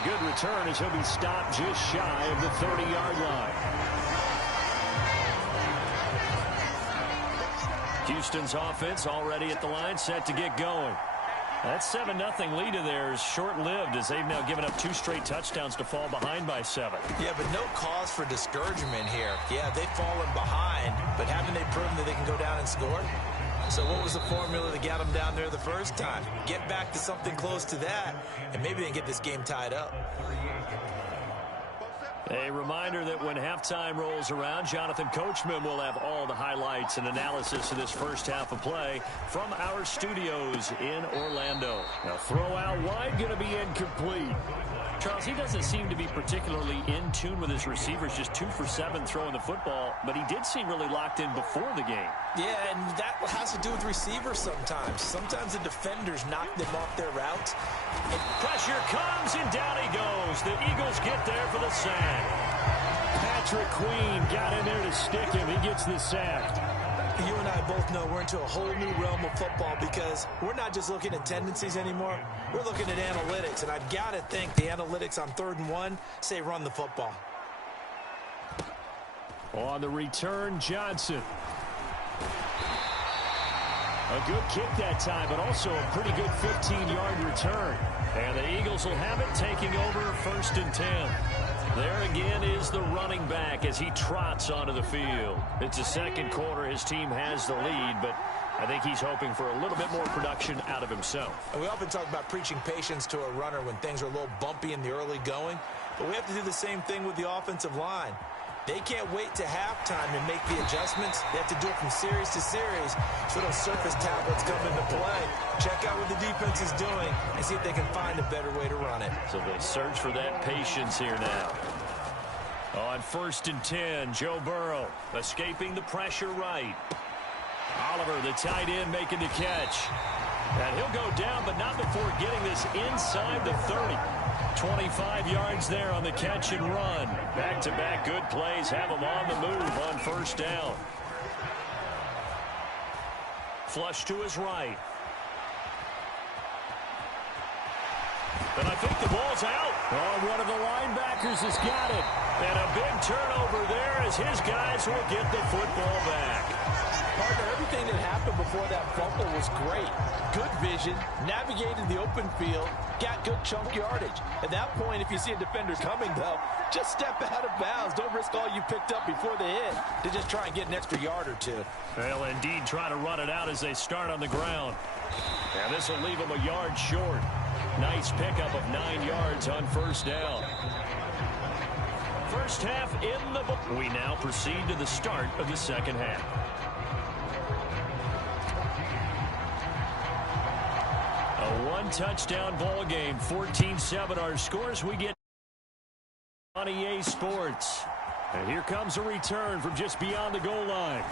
a good return as he'll be stopped just shy of the 30-yard line. Houston's offense already at the line, set to get going. That 7-0 lead of theirs short-lived as they've now given up 2 straight touchdowns to fall behind by 7. Yeah, but no cause for discouragement here. Yeah, they've fallen behind, but haven't they proven that they can go down and score? So what was the formula that got them down there the first time? Get back to something close to that, and maybe they can get this game tied up. A reminder that when halftime rolls around, Jonathan Coachman will have all the highlights and analysis of this first half of play from our studios in Orlando. Now throw out wide, going to be incomplete. Charles, he doesn't seem to be particularly in tune with his receivers, just 2 for 7 throwing the football, but he did seem really locked in before the game. Yeah, and that has to do with receivers sometimes. Sometimes the defenders knock them off their routes. And pressure comes, and down he goes. The Eagles get there for the sack. Patrick Queen got in there to stick him. He gets the sack. You and I both know we're into a whole new realm of football because we're not just looking at tendencies anymore. We're looking at analytics, and I've got to think the analytics on 3rd and 1 say run the football. On the return, Johnson. A good kick that time, but also a pretty good 15-yard return. And the Eagles will have it, taking over 1st and 10. There again is the running back as he trots onto the field. It's the second quarter. His team has the lead, but I think he's hoping for a little bit more production out of himself. And we often talk about preaching patience to a runner when things are a little bumpy in the early going, but we have to do the same thing with the offensive line. They can't wait to halftime and make the adjustments. They have to do it from series to series so those surface tablets come into play. Check out what the defense is doing and see if they can find a better way to run it. So they search for that patience here now. On 1st and 10, Joe Burrow escaping the pressure right. Oliver, the tight end, making the catch. And he'll go down, but not before getting this inside the 30. 25 yards there on the catch and run. Back-to-back good plays have him on the move on 1st down. Flush to his right. And I think the ball's out. Oh, one of the linebackers has got it. And a big turnover there as his guys will get the football back. Partner, everything that happened before that fumble was great. Good vision, navigated the open field, got good chunk yardage. At that point, if you see a defender coming, though, just step out of bounds. Don't risk all you picked up before the hit to just try and get an extra yard or 2. They'll indeed try to run it out as they start on the ground. And this will leave them a yard short. Nice pickup of 9 yards on 1st down. First half in the book. We now proceed to the start of the second half. A 1-touchdown ball game, 14-7 our scores. We get on EA Sports. And here comes a return from just beyond the goal line.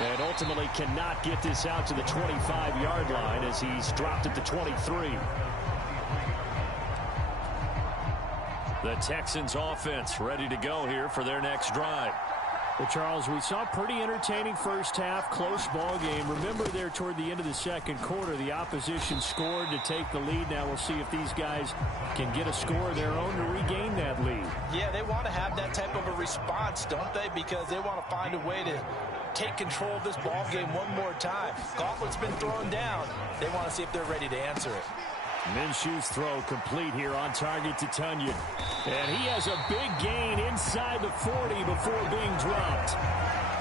And ultimately cannot get this out to the 25-yard line as he's dropped at the 23. The Texans offense ready to go here for their next drive. Well, Charles, we saw a pretty entertaining first half, close ball game. Remember there toward the end of the second quarter, the opposition scored to take the lead. Now we'll see if these guys can get a score of their own to regain that lead. Yeah, they want to have that type of a response, don't they? Because they want to find a way to take control of this ball game one more time. Gauntlet's been thrown down. They want to see if they're ready to answer it. Minshew's throw complete here on target to Tunyon. And he has a big gain inside the 40 before being dropped.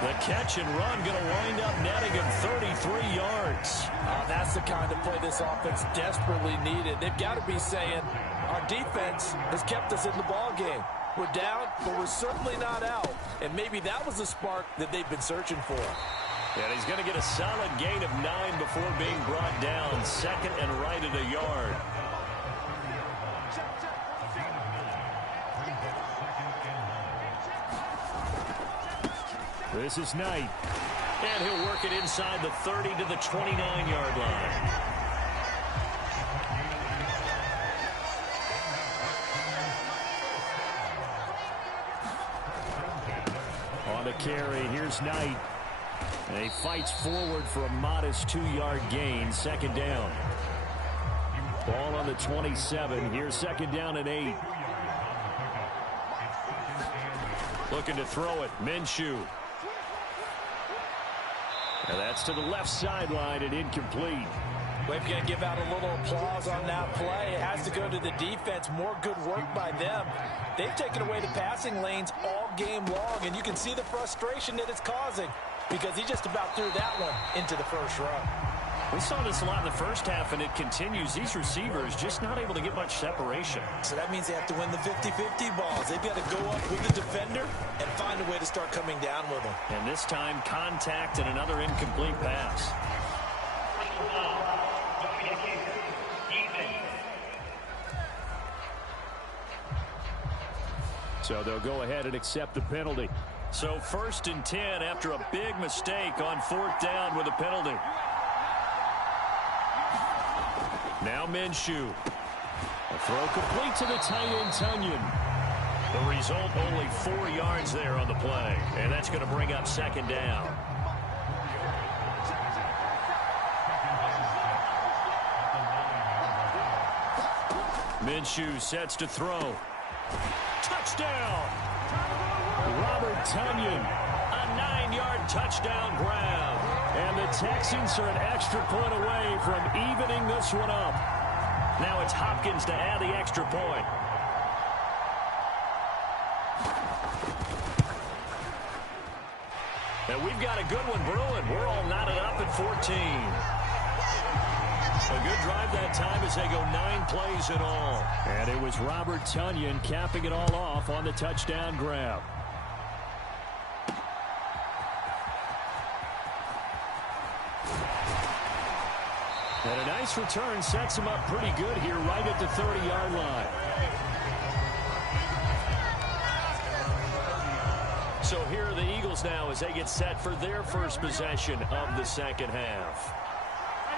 The catch and run going to wind up netting him 33 yards. That's the kind of play this offense desperately needed. They've got to be saying, our defense has kept us in the ball game. We're down, but we're certainly not out. And maybe that was the spark that they've been searching for. And he's going to get a solid gain of 9 before being brought down. 2nd and right at a yard. This is Knight. And he'll work it inside the 30 to the 29-yard line. On the carry, here's Knight. And he fights forward for a modest 2-yard gain. 2nd down. Ball on the 27. Here's second down and 8. Looking to throw it. Minshew. And that's to the left sideline and incomplete. We're going to give out a little applause on that play. It has to go to the defense. More good work by them. They've taken away the passing lanes all game long, and you can see the frustration that it's causing because he just about threw that one into the first row. We saw this a lot in the first half, and it continues. These receivers just not able to get much separation. So that means they have to win the 50-50 balls. They've got to go up with the defender and find a way to start coming down with them. And this time, contact and another incomplete pass. So they'll go ahead and accept the penalty. So 1st and 10 after a big mistake on 4th down with a penalty. Now Minshew. A throw complete to the tight end, Tunyon. The result, only 4 yards there on the play. And that's going to bring up 2nd down. Minshew sets to throw. Touchdown! Robert Tunyon. A 9-yard touchdown grab. And the Texans are an extra point away from evening this one up. Now it's Hopkins to add the extra point. And we've got a good one brewing. We're all knotted up at 14. A good drive that time as they go 9 plays in all. And it was Robert Tunyon capping it all off on the touchdown grab. And a nice return sets him up pretty good here right at the 30-yard line. So here are the Eagles now as they get set for their first possession of the second half.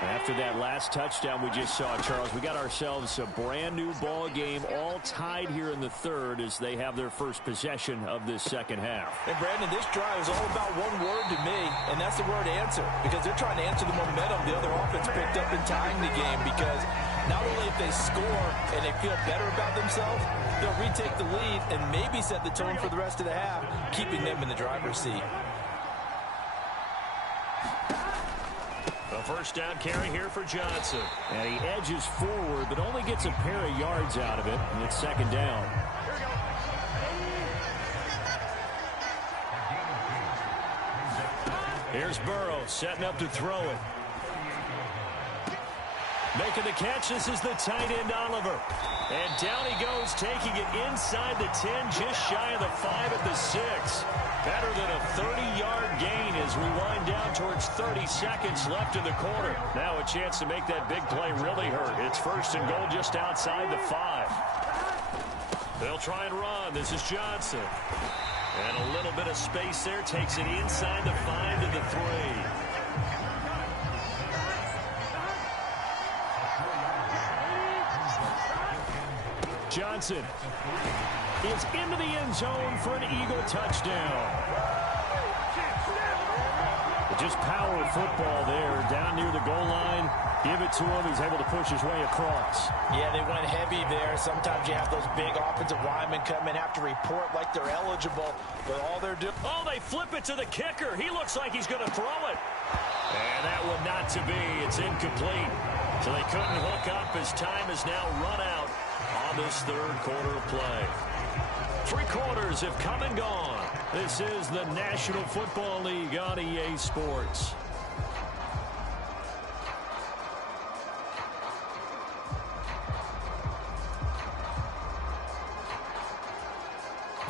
After that last touchdown we just saw, Charles, we got ourselves a brand new ball game, all tied here in the third as they have their first possession of this second half. And Brandon, this drive is all about one word to me, and that's the word answer, because they're trying to answer the momentum the other offense picked up in tying the game, because not only if they score and they feel better about themselves, they'll retake the lead and maybe set the tone for the rest of the half, keeping them in the driver's seat. First down carry here for Johnson. And he edges forward, but only gets a pair of yards out of it. And it's 2nd down. Here's Burrow setting up to throw it. Making the catch, this is the tight end Oliver. And down he goes, taking it inside the 10, just shy of the 5 at the 6. Better than a 30-yard gain as we wind down towards 30 seconds left in the quarter. Now a chance to make that big play really hurt. It's 1st and goal just outside the 5. They'll try and run. This is Johnson. And a little bit of space there. Takes it inside the 5 to the 3. Johnson is into the end zone for an Eagle touchdown. Just power football there down near the goal line. Give it to him. He's able to push his way across. Yeah, they went heavy there. Sometimes you have those big offensive linemen come in, have to report like they're eligible, but all they're doing... Oh, they flip it to the kicker. He looks like he's going to throw it. And that one not to be. It's incomplete. So they couldn't hook up as time is now run out on this third quarter of play. 3 quarters have come and gone. This is the National Football League on EA Sports.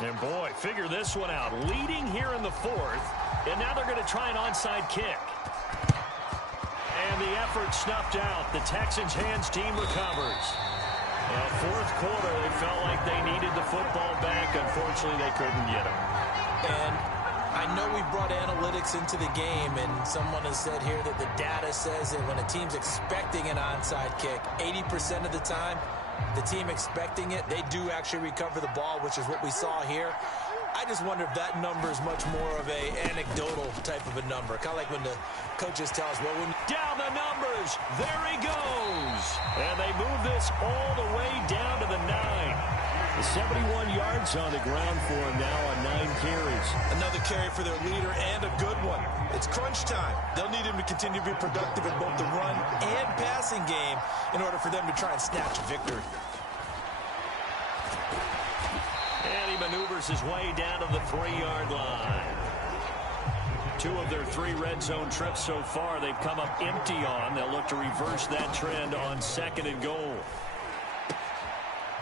And boy, figure this one out. Leading here in the 4th, and now they're going to try an onside kick. And the effort snuffed out. The Texans' hands team recovers. Well, 4th quarter, they felt like they needed the football back. Unfortunately, they couldn't get it. And I know we brought analytics into the game, and someone has said here that the data says that when a team's expecting an onside kick, 80% of the time, the team expecting it, they do actually recover the ball, which is what we saw here. I just wonder if that number is much more of a anecdotal type of a number. Kind of like when the coaches tell us, well, when Down the numbers. There he goes. And they move this all the way down to the 9. 71 yards on the ground for him now on 9 carries. Another carry for their leader and a good one. It's crunch time. They'll need him to continue to be productive in both the run and passing game in order for them to try and snatch a victory. And he maneuvers his way down to the 3-yard line. 2 of their 3 red zone trips so far they've come up empty on. They'll look to reverse that trend on 2nd and goal.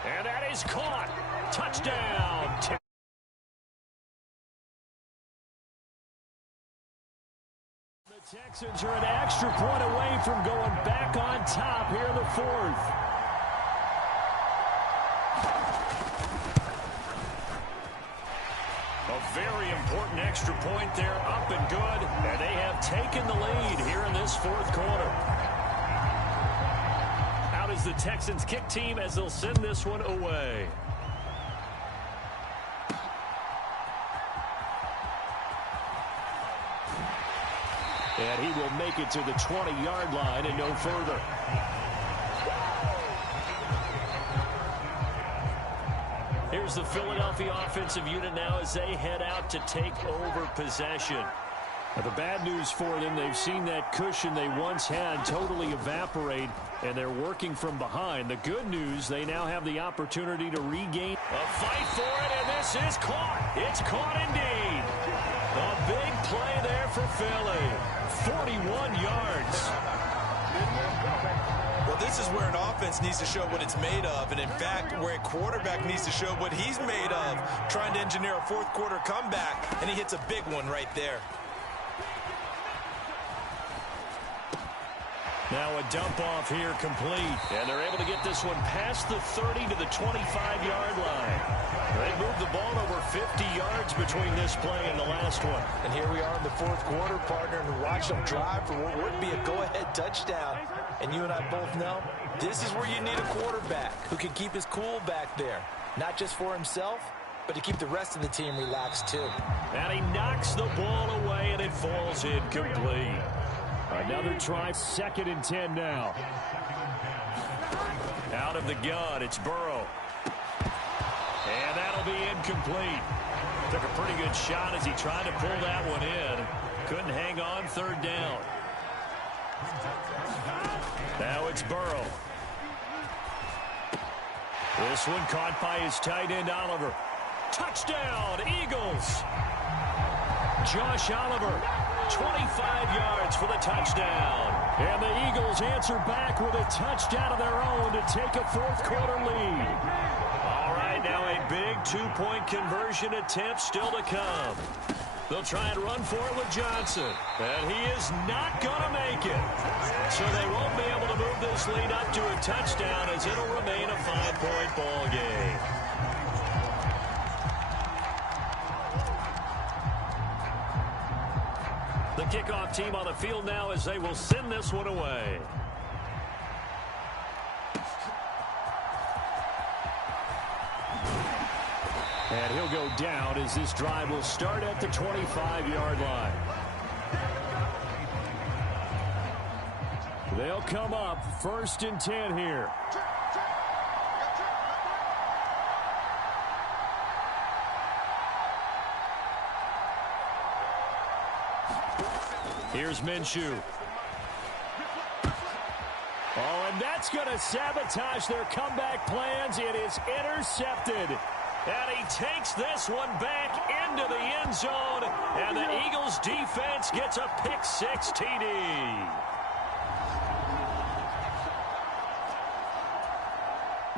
And that is caught. Touchdown. The Texans are an extra point away from going back on top here in the 4th. A very important extra point there, up and good. And they have taken the lead here in this 4th quarter. Out is the Texans kick team as they'll send this one away. And he will make it to the 20-yard line and no further. Here's the Philadelphia offensive unit now as they head out to take over possession. Now, the bad news for them, they've seen that cushion they once had totally evaporate, and they're working from behind. The good news, they now have the opportunity to regain. A fight for it, and this is caught. It's caught indeed. A big play there for Philly. 41 yards. Well, this is where an offense needs to show what it's made of, and in fact, where a quarterback needs to show what he's made of, trying to engineer a 4th quarter comeback, and he hits a big one right there. Now a dump off here complete. And they're able to get this one past the 30 to the 25-yard line. They moved the ball over 50 yards between this play and the last one. And here we are in the 4th quarter, partner, and watch them drive for what would be a go-ahead touchdown. And you and I both know this is where you need a quarterback who can keep his cool back there. Not just for himself, but to keep the rest of the team relaxed too. And he knocks the ball away, and it falls incomplete. Another try, 2nd and 10 now. Out of the gun, it's Burrow. And that'll be incomplete. Took a pretty good shot as he tried to pull that one in. Couldn't hang on 3rd down. Now it's Burrow. This one caught by his tight end, Oliver. Touchdown, Eagles. Josh Oliver, 25 yards for the touchdown. And the Eagles answer back with a touchdown of their own to take a 4th quarter lead. All right, now a big 2-point conversion attempt still to come. They'll try and run for it with Johnson. And he is not going to make it. So they won't be able to move this lead up to a touchdown as it'll remain a 5-point ball game. The kickoff team on the field now as they will send this one away. And he'll go down as this drive will start at the 25-yard line. They'll come up 1st and 10 here. Here's Minshew. Oh, and that's going to sabotage their comeback plans. It is intercepted. And he takes this one back into the end zone. And the Eagles defense gets a pick-6 TD.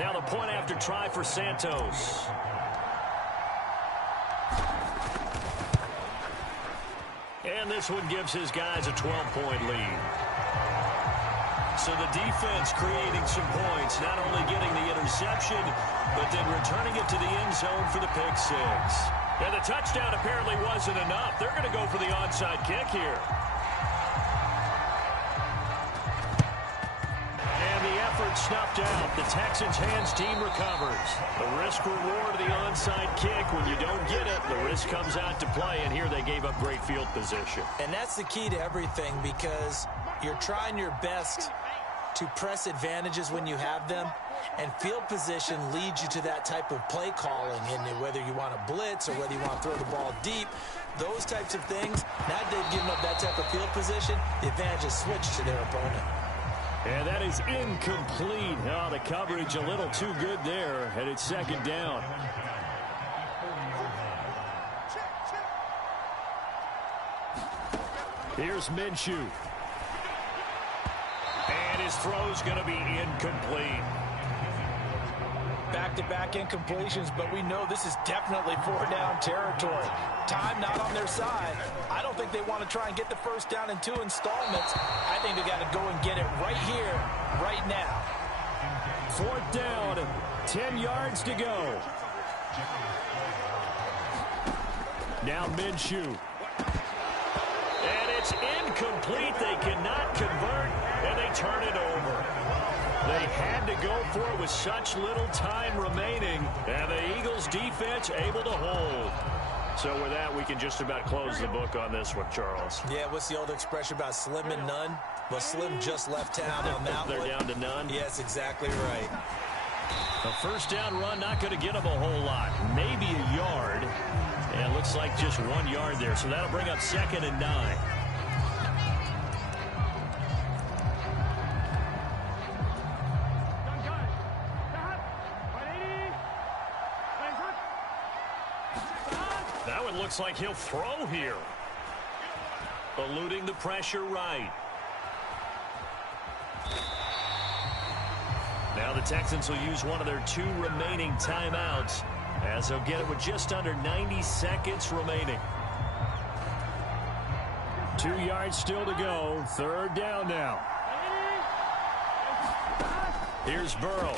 Now the point after try for Santos. And this one gives his guys a 12-point lead. So the defense creating some points, not only getting the interception, but then returning it to the end zone for the pick-6. And the touchdown apparently wasn't enough. They're going to go for the onside kick here. And the effort snuffed out. The Texans' hands team recovers. The risk-reward of the onside kick, when you don't get it, the risk comes out to play, and here they gave up great field position. And that's the key to everything, because You're trying your best to press advantages when you have them, and field position leads you to that type of play calling, and whether you want to blitz or whether you want to throw the ball deep, those types of things. Now that they've given up that type of field position, the advantage is switched to their opponent. And that is incomplete. Oh, the coverage a little too good there, and it's second down. Here's Minshew. And his throw's going to be incomplete. Back-to-back incompletions, but we know this is definitely four-down territory. Time not on their side. I don't think they want to try and get the first down in 2 installments. I think they got to go and get it right here, right now. 4th down, 10 yards to go. Now Minshew. And it's incomplete. They cannot convert, and they turn it over. They had to go for it with such little time remaining, and the Eagles defense able to hold. So with that, we can just about close the book on this one, Charles. Yeah, what's the old expression about slim and none? Well, Slim just left town on that one. They're down to none? Yes, exactly right. A first down run, not going to get them a whole lot. Maybe a yard. And it looks like just 1 yard there. So that'll bring up 2nd and 9. That one looks like he'll throw here. Eluding the pressure right. Now the Texans will use one of their 2 remaining timeouts, as they'll get it with just under 90 seconds remaining. 2 yards still to go. 3rd down now. Here's Burrow.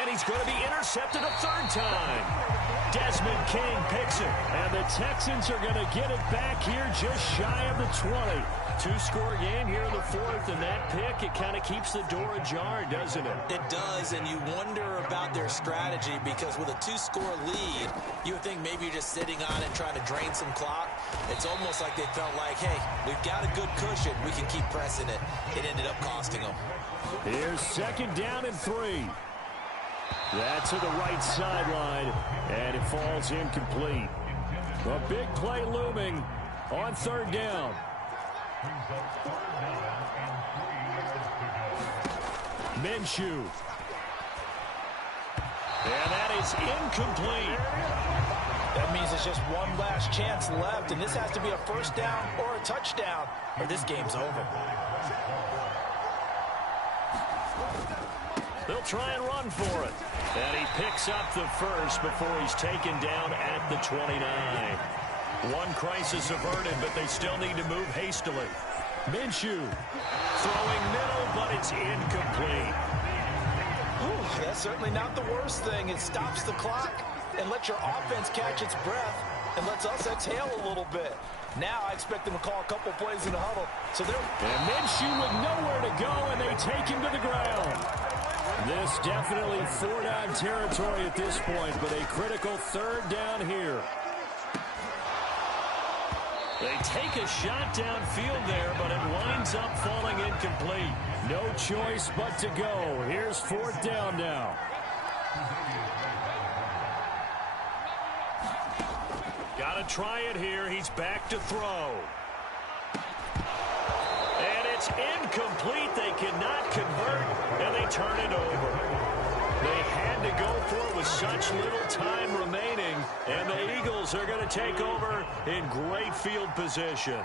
And he's going to be intercepted a 3rd time. Desmond King picks it. And the Texans are going to get it back here just shy of the 20. 2-score game here in the 4th, and that pick, it kind of keeps the door ajar, doesn't it? It does, and you wonder about their strategy, because with a 2-score lead, you would think maybe you're just sitting on it trying to drain some clock. It's almost like they felt like, hey, we've got a good cushion. We can keep pressing it. It ended up costing them. Here's 2nd down and 3. That's to the right sideline, and it falls incomplete. A big play looming on 3rd down. Minshew. And that is incomplete. That means it's just one last chance left, and this has to be a first down or a touchdown, or this game's over. They'll try and run for it. And he picks up the first before he's taken down at the 29. One crisis averted, but they still need to move hastily. Minshew throwing middle, but it's incomplete. Ooh, that's certainly not the worst thing. It stops the clock and lets your offense catch its breath and lets us exhale a little bit. Now I expect them to call a couple plays in the huddle. And Minshew with nowhere to go, and they take him to the ground. This definitely 4-down territory at this point, but a critical 3rd down here. They take a shot downfield there, but it winds up falling incomplete. No choice but to go. Here's 4th down now. Got to try it here. He's back to throw. And it's incomplete. They cannot convert, and they turn it over. They had to go for it with such little time remaining, and the Eagles are going to take over in great field position.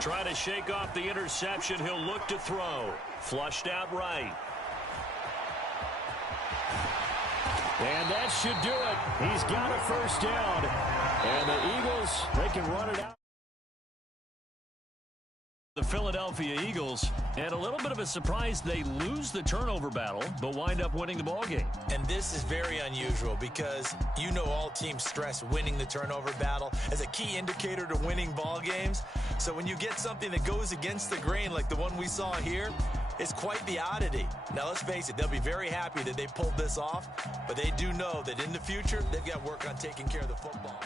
Trying to shake off the interception. He'll look to throw. Flushed out right. And that should do it. He's got a first down. And the Eagles, they can run it out. The Philadelphia Eagles, and a little bit of a surprise, they lose the turnover battle, but wind up winning the ball game. And this is very unusual because you know all teams stress winning the turnover battle as a key indicator to winning ball games. So when you get something that goes against the grain like the one we saw here, it's quite the oddity. Now, let's face it, they'll be very happy that they pulled this off, but they do know that in the future, they've got work on taking care of the football.